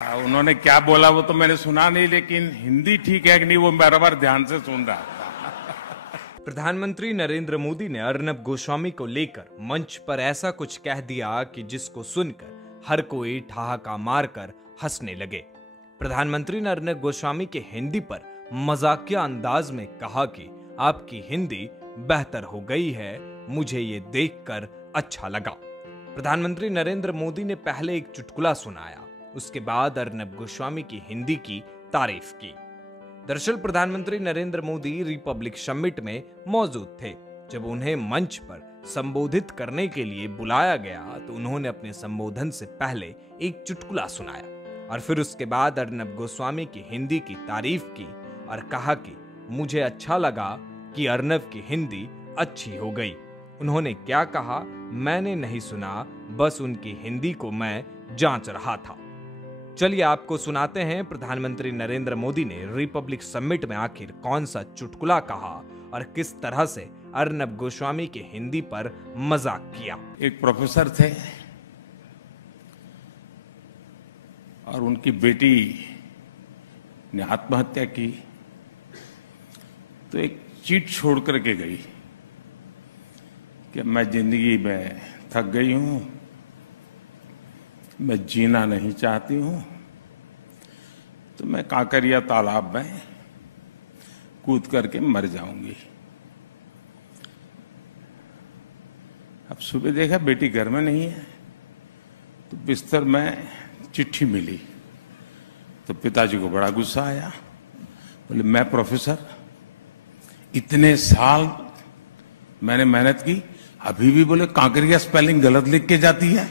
उन्होंने क्या बोला वो तो मैंने सुना नहीं, लेकिन हिंदी ठीक है कि नहीं वो बराबर ध्यान से सुन रहा था। प्रधानमंत्री नरेंद्र मोदी ने अर्नब गोस्वामी को लेकर मंच पर ऐसा कुछ कह दिया कि जिसको सुनकर हर कोई ठहाका मारकर हंसने लगे। प्रधानमंत्री ने अर्नब गोस्वामी के हिंदी पर मजाकिया अंदाज में कहा कि आपकी हिंदी बेहतर हो गई है, मुझे ये देखकर अच्छा लगा। प्रधानमंत्री नरेंद्र मोदी ने पहले एक चुटकुला सुनाया, उसके बाद अर्नब गोस्वामी की हिंदी की तारीफ की। दरअसल प्रधानमंत्री नरेंद्र मोदी रिपब्लिक समिट में मौजूद थे। जब उन्हें मंच पर संबोधित करने के लिए बुलाया गया तो उन्होंने अपने संबोधन से पहले एक चुटकुला सुनाया और फिर उसके बाद अर्नब गोस्वामी की हिंदी की तारीफ की और कहा कि मुझे अच्छा लगा कि अर्नब की हिंदी अच्छी हो गई। उन्होंने क्या कहा मैंने नहीं सुना, बस उनकी हिंदी को मैं जांच रहा था। चलिए आपको सुनाते हैं प्रधानमंत्री नरेंद्र मोदी ने रिपब्लिक समिट में आखिर कौन सा चुटकुला कहा और किस तरह से अर्नब गोस्वामी की हिंदी पर मजाक किया। एक प्रोफेसर थे और उनकी बेटी ने आत्महत्या की, तो एक चीट छोड़ करके गई कि मैं जिंदगी में थक गई हूं, मैं जीना नहीं चाहती हूं, तो मैं कांकरिया तालाब में कूद करके मर जाऊंगी। अब सुबह देखा बेटी घर में नहीं है, तो बिस्तर में चिट्ठी मिली, तो पिताजी को बड़ा गुस्सा आया। बोले मैं प्रोफेसर, इतने साल मैंने मेहनत की, अभी भी बोले कांकरिया स्पेलिंग गलत लिख के जाती है।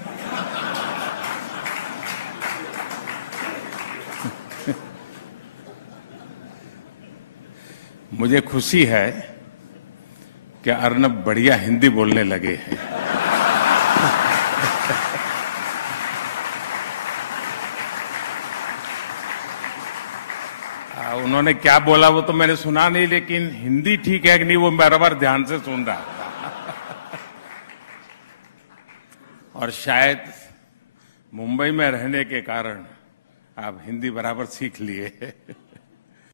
मुझे खुशी है कि अर्नब बढ़िया हिंदी बोलने लगे हैं। उन्होंने क्या बोला वो तो मैंने सुना नहीं, लेकिन हिंदी ठीक है कि नहीं वो बराबर ध्यान से सुन रहा था। और शायद मुंबई में रहने के कारण आप हिंदी बराबर सीख लिए।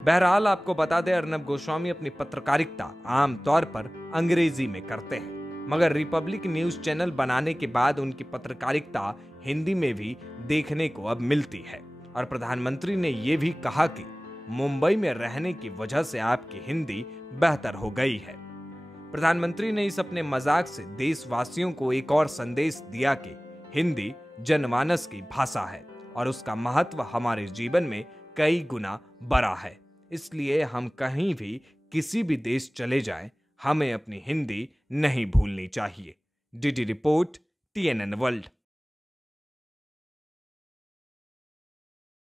बहरहाल आपको बता दें अर्नब गोस्वामी अपनी पत्रकारिता आमतौर पर अंग्रेजी में करते हैं, मगर रिपब्लिक न्यूज चैनल बनाने के बाद उनकी पत्रकारिता हिंदी में भी देखने को अब मिलती है। और प्रधानमंत्री ने यह भी कहा कि मुंबई में रहने की वजह से आपकी हिंदी बेहतर हो गई है। प्रधानमंत्री ने इस अपने मजाक से देशवासियों को एक और संदेश दिया कि हिंदी जनमानस की भाषा है और उसका महत्व हमारे जीवन में कई गुना बड़ा है। इसलिए हम कहीं भी किसी भी देश चले जाएं, हमें अपनी हिंदी नहीं भूलनी चाहिए। DD report, TNN world.